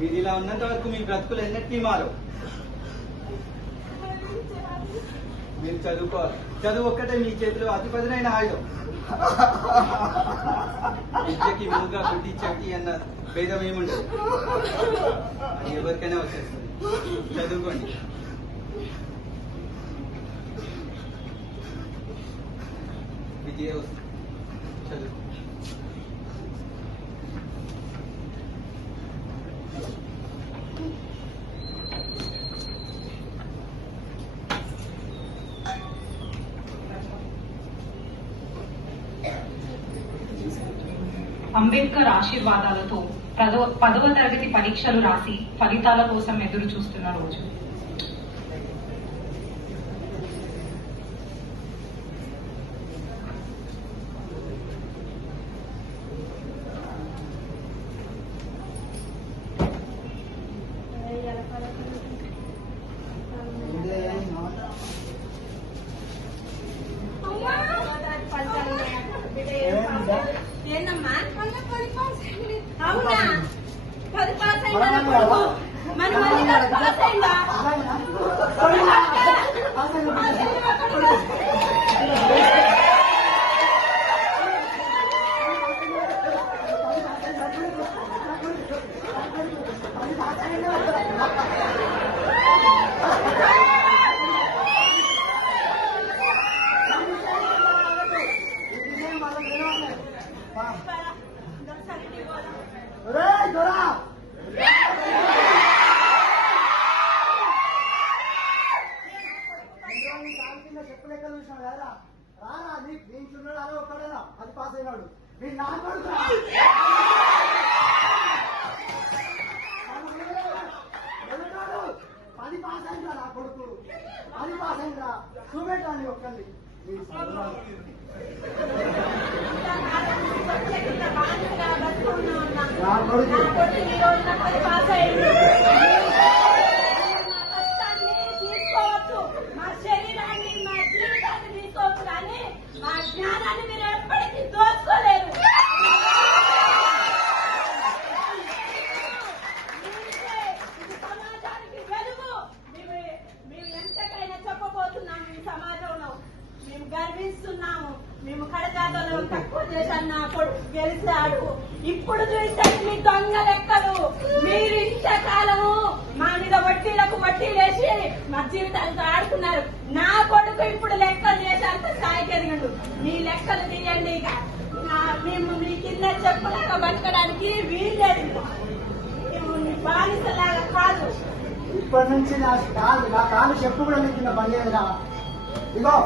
వీధిలా ఉన్నంత వరకు మీ బ్రతుకులు ఎన్నటికీ మారు. మీరు చదువుకోవాలి. చదువు ఒక్కటే మీ చేతిలో అతి పదునైన ఆయుధం. విద్యకి మూగ గుడ్డి చెవిటి అన్న భేదం ఏముండదు. అది ఎవరికైనా వచ్చేస్తుంది. చదువుకోండి. విద్య చదువు. అంబేద్కర్ ఆశీర్వాదాలతో 10వ తరగతి పరీక్షలు రాసి ఫలితాల కోసం ఎదురు చూస్తున్న రోజు. ఏంటమ్మా అవునా 10 పాస్ అయిందా మన మళ్ళీ పాస్ అయిందా అది పాస్ అయినాడు. మీరు నా కొడుకు 10 పాస్ అయిందా? నా కొడుకు 10 పాస్ అయిందా? చూపెట్టాలి ఒక్కరిని. నా కొడుకు తీసుకోవచ్చు. మా శరీరాన్ని మా జీవితాన్ని తీసుకోవచ్చు, కానీ మా జ్ఞానాన్ని మీరు ఎప్పటికీ దోచుకోలేరు. సమాజానికి వెలుగు. మేము ఎంతకైనా చెప్పబోతున్నాము. ఈ సమాజంలో మేము గర్విస్తున్నాము. మేము కడజాతలో తక్కువ చేశాను, నా కొడుకు గెలిచాడు. ఇప్పుడు చూస్తే మీ దొంగ లెక్కలు. మీరు ఇంతకాలము మా మీద వడ్డీలకు వడ్డీలేసి మా జీవితాలతో ఆడుకున్నారు. నా కొడుకు ఇప్పుడు లెక్కలు చేసేంత స్థాయికి ఎదిగండు. మీ లెక్కలు తీయండి. ఇక మేము మీ కింద చెప్పులాగా బతకడానికి వీల్లేదు. మేము మీ బానిసలాగా కాదు. ఇప్పటి నుంచి నా కాలు చెప్పు కూడా మీ కింద బంద్ చేయదురా. ఇగో